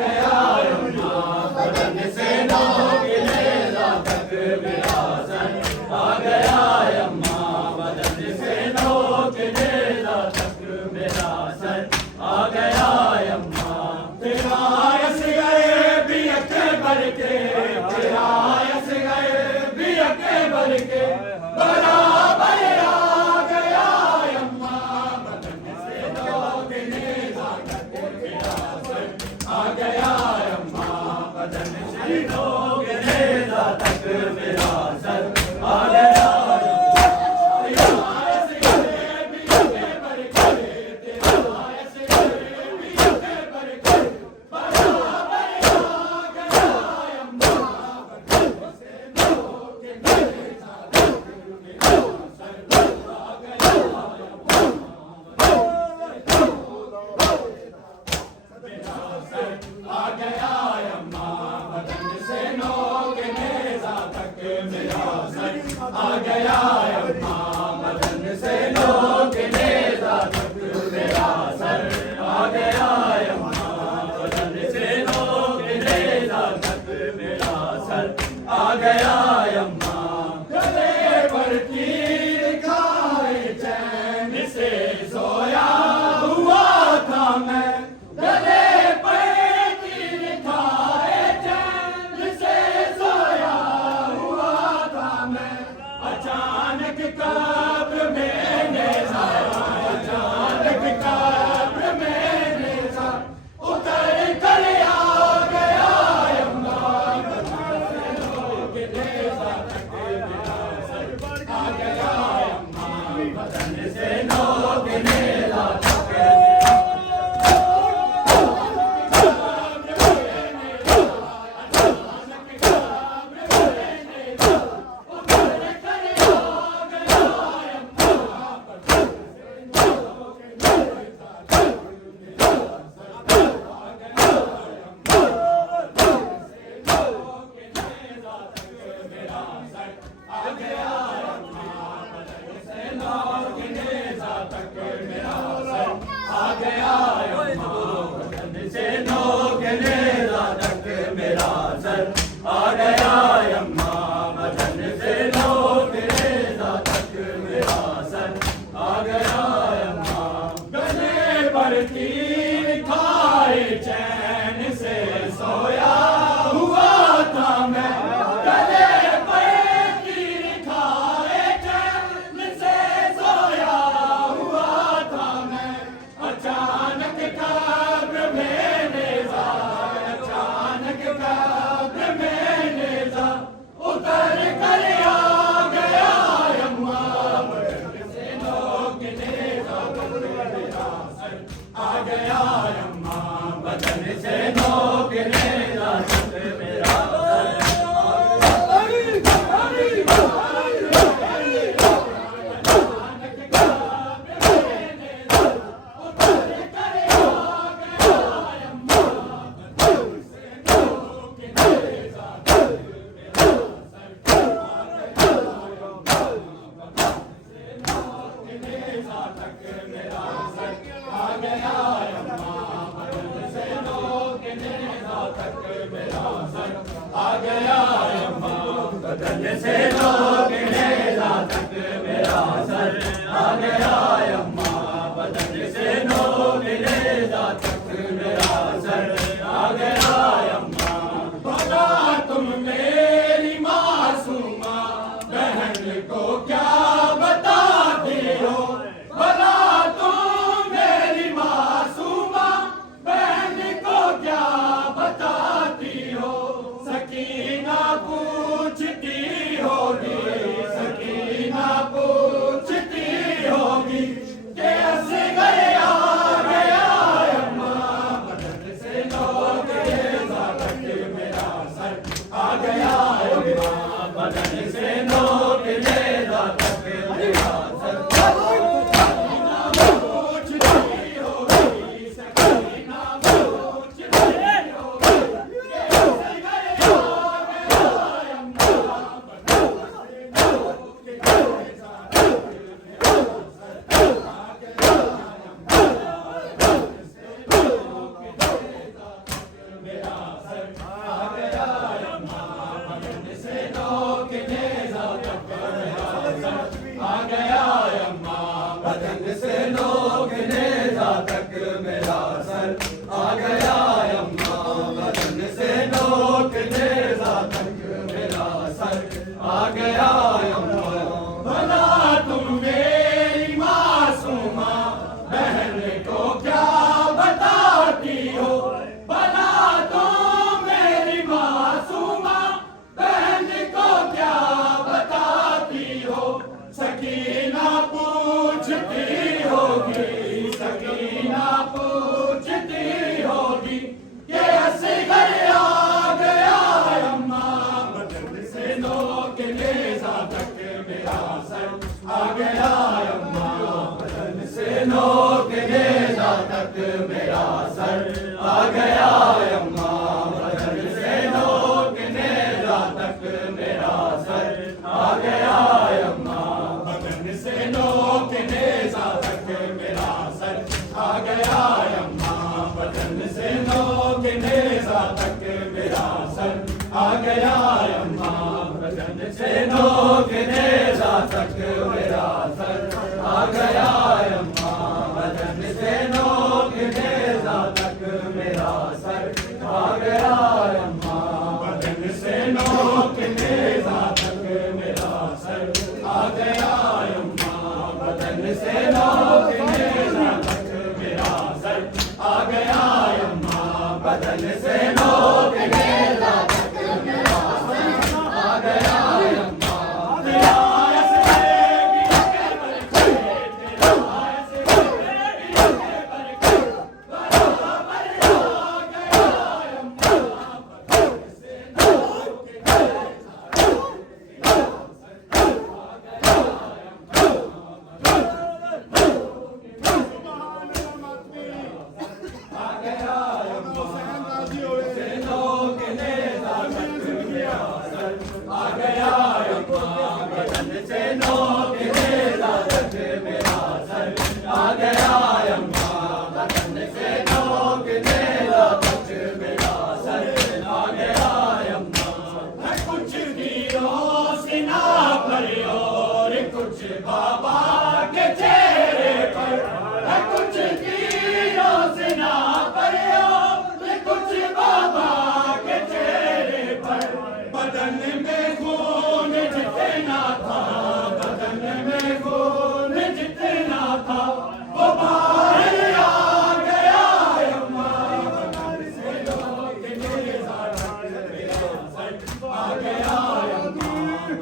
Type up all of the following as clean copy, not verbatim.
गया यम्मा बदन से नोक नेज़ा तक मेरा सर आ गया यम्मा बदन से नोक नेज़ा तक मेरा सर आ गया यम्मा तेरा यस गए भी अकबर के तेरा यस गए भी अकबर के बराबर आ गया यम्मा बदन से नोक नेज़ा तक मेरा सर आ गया यम्मा बदन से नोक नेज़ा तक मेरा सर आ गया आ गया यम्मा बदन से नोक नेज़ा तक मेरा सर आ गया यम्मा बदन से नोक नेज़ा तक मेरा सर आ गया यम्मा गले पर तीर खाए चैन से सोया हुआ था मैं गले पर तीर खाए चैन से सोया हुआ था मैं अचानक कब्र में नेज़ा अचानक कब्र में नेज़ा उतर कर आ गया यम्मा बदन से नोक नेज़ा तक मेरा सर आ गया यम्मा बदन से नोक नेज़ा तक तीर खाए चैन से सोया हुआ था मैं गले पर तीर खाए चैन से सोया हुआ था मैं अचानक कब्र में नेज़ा अचानक कब्र में नेज़ा उतर कर आ गया यम्मा बदन से नोक नेज़ा तक मेरा सर आ गया यम्मा बदन से नोक नेज़ा तक मेरा आ गया यम्मा बदन से नोक नेज़ा तक मेरा सर आ गया यम्मा बदन से नोक नेज़ा तक मेरा सर आ गया यम्मा भला तुम मेरी मासूमा बहन को क्या बताती हो भला तुम मेरी मासूमा बहन को क्या बताती हो सकीना पूछती होगी सकीना पूछती होगी तक मेरा सर आ गया अम्मा बदन से नोक नेज़ा तक मेरा सर आ गया अम्मा बदन से नोक नेज़ा तक मेरा सर आ गया अम्मा बदन से नोक नेज़ा तक मेरा सर आ गया अम्मा बदन से नोक नेज़ा तक मेरा सर आ गया अम्मा बदन से नोक नेज़ा तक मेरा सर आ गया अम्मा तेरा ऐसे गिरके बरखे तेरा ऐसे गिरके बरखे बराबर आ गया अम्मा बदन से नोक नेज़ा तक मेरा सर आ गया बाबा के चेहरे पर है कुछ तीरों से ना परियो कुछ बाबा के चेहरे पर बदन में खून जितना था बदन में खून जितना था वो बाहर आ गया अम्मा बदन से नोक नेज़ा तक मेरा सर आ गया अम्मा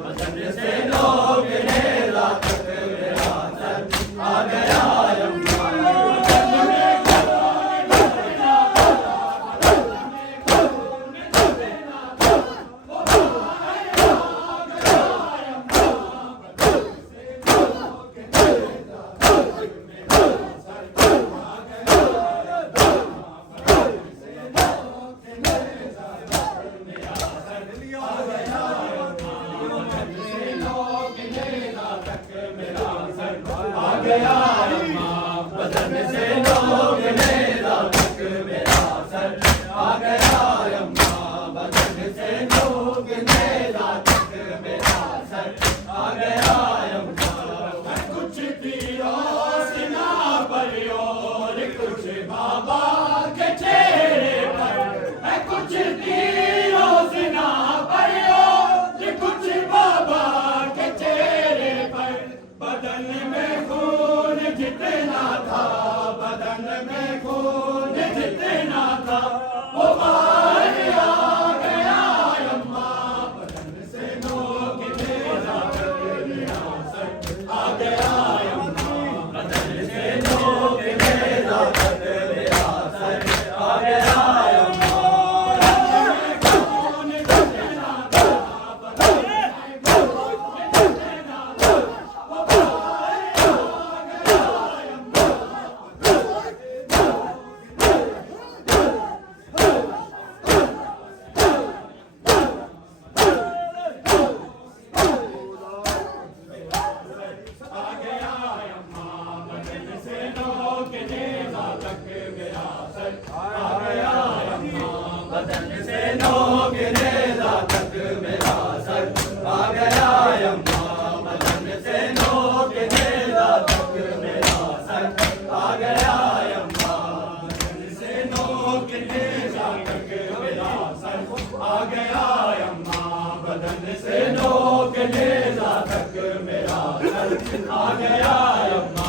बदन से नोक नेज़ा तक मेरा सर आ गया अम्मा बदन में खून जितना था बदन में खून जितना था वो बाहर आ गया अम्मा बदन से नोक नेज़ा तक मेरा सर आ गया अम्मा बदन से नोक नेज़ा तक मेरा सर आ गया अम्मा बदन से नोक नेज़ा तक मेरा सर आ गया अम्मा बदन से नोक नेज़ा तक मेरा सर आ गया अम्मा बदन से नोक नेज़ा तक मेरा सर आ गया अम्मा कुछ तीरों से ना परियो कुछ बाबा के चेहरे पर है कुछ तीरों से ना परियो कुछ बाबा के चेहरे पर बदन में खून जितना था बदन में खून जितना था वो बाहर आ गया अम्मा बदन से नोक नेज़ा तक मेरा सर आ गया अम्मा बदन से नोक नेज़ा तक मेरा सर आ गया अम्मा बदन में खून जितना था बदन में खून जितना था वो बाहर आ गया अम्मा आ गया अम्मा बदन से नोक नेज़ा तक मेरा सर आ गया अम्मा बदन से नोक नेज़ा तक मेरा सर आ गया अम्मा बदन से नोक नेज़ा तक मेरा सर आ गया अम्मा बदन से नोक नेज़ा तक मेरा सर आ गया अम्मा बदन से नोक नेज़ा तक मेरा सर आ गया अम्मा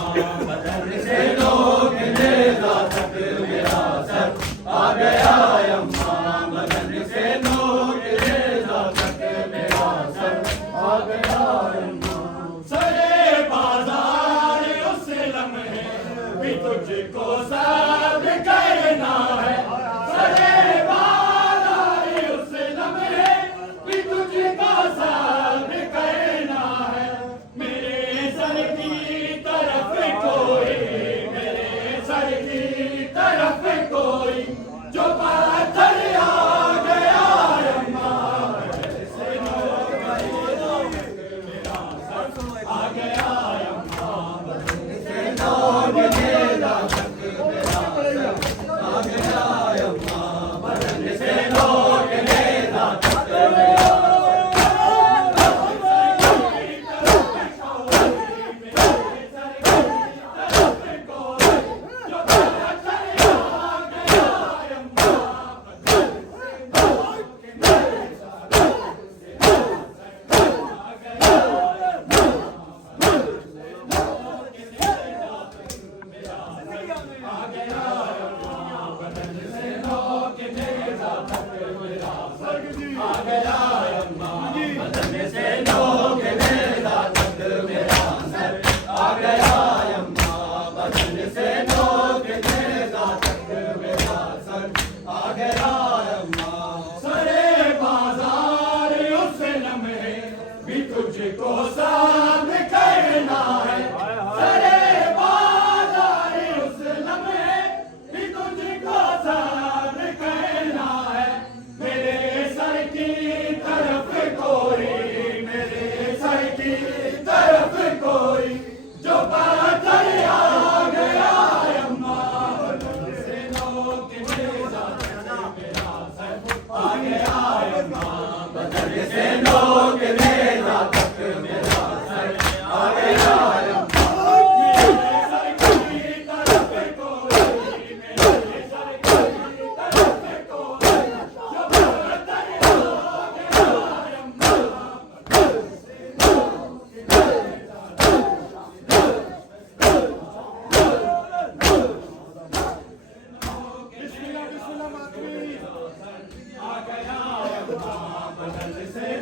बदन से नोक नेज़ा तक मेरा सर आ गया अम्मा बदन से नोक नेज़ा तक मेरा सर आ गया स्वर्ग जी आ गया अम्मा बदन से नोक मेरा तक मेरा सर आ गया अम्मा बदन से नोक मेरा तक मेरा सर आ गया अम्मा सरे बाजार उस लम्हे भी तुझको साथ करना है सरे बाजार उस लम्हे भी तुझको साथ करना है मेरे सर की तरफ कोई मेरे सर की तरफ कोई जो पत्थर आ गया अम्मा बदन से नोक मेरा सर आ गया अम्मा बदन से नोक मेरा तक मेरा सर आ गया अम्मा मेरे सर की तरफ कोई मेरे सर की तरफ कोई जो पत्थर आ गया अम्मा बदन से नोक बिस्मिल्लाह बिस्मिल्लाह मातमी आ गया अम्मा बदन से